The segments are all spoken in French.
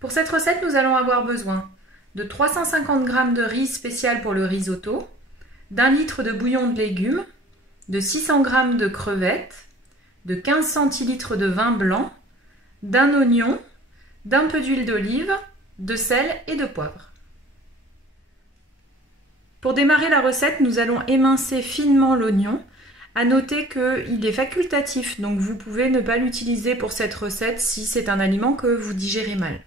Pour cette recette, nous allons avoir besoin de 350 g de riz spécial pour le risotto, d'1 litre de bouillon de légumes, de 600 g de crevettes, de 15 centilitres de vin blanc, d'un oignon, d'un peu d'huile d'olive, de sel et de poivre. Pour démarrer la recette, nous allons émincer finement l'oignon. À noter qu'il est facultatif, donc vous pouvez ne pas l'utiliser pour cette recette si c'est un aliment que vous digérez mal.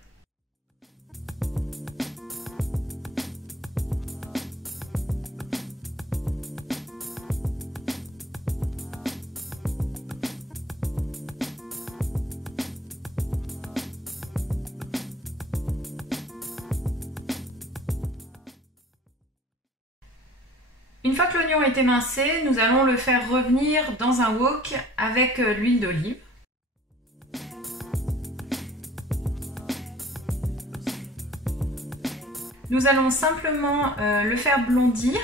Une fois que l'oignon est émincé, nous allons le faire revenir dans un wok avec l'huile d'olive. Nous allons simplement le faire blondir,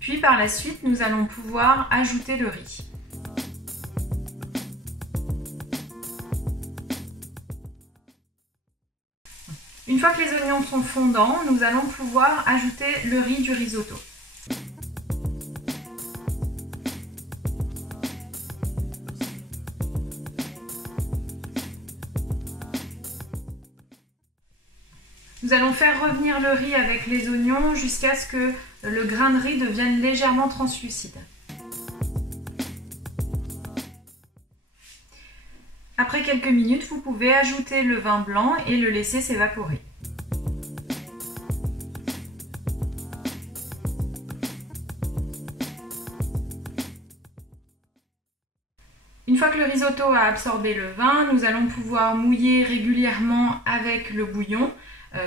puis par la suite nous allons pouvoir ajouter le riz. Une fois que les oignons sont fondants, nous allons pouvoir ajouter le riz du risotto. Nous allons faire revenir le riz avec les oignons jusqu'à ce que le grain de riz devienne légèrement translucide. Après quelques minutes, vous pouvez ajouter le vin blanc et le laisser s'évaporer. Une fois que le risotto a absorbé le vin, nous allons pouvoir mouiller régulièrement avec le bouillon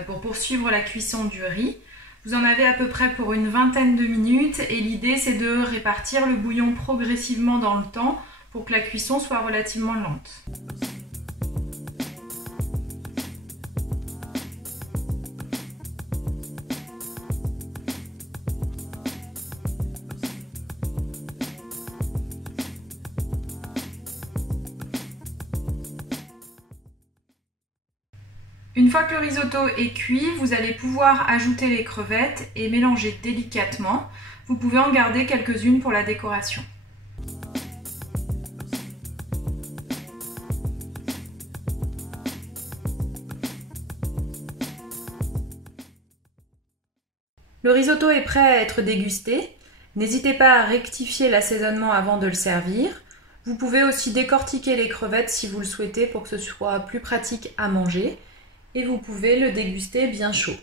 pour poursuivre la cuisson du riz. Vous en avez à peu près pour une vingtaine de minutes et l'idée c'est de répartir le bouillon progressivement dans le temps pour que la cuisson soit relativement lente. Une fois que le risotto est cuit, vous allez pouvoir ajouter les crevettes et mélanger délicatement. Vous pouvez en garder quelques-unes pour la décoration. Le risotto est prêt à être dégusté. N'hésitez pas à rectifier l'assaisonnement avant de le servir. Vous pouvez aussi décortiquer les crevettes si vous le souhaitez pour que ce soit plus pratique à manger. Et vous pouvez le déguster bien chaud.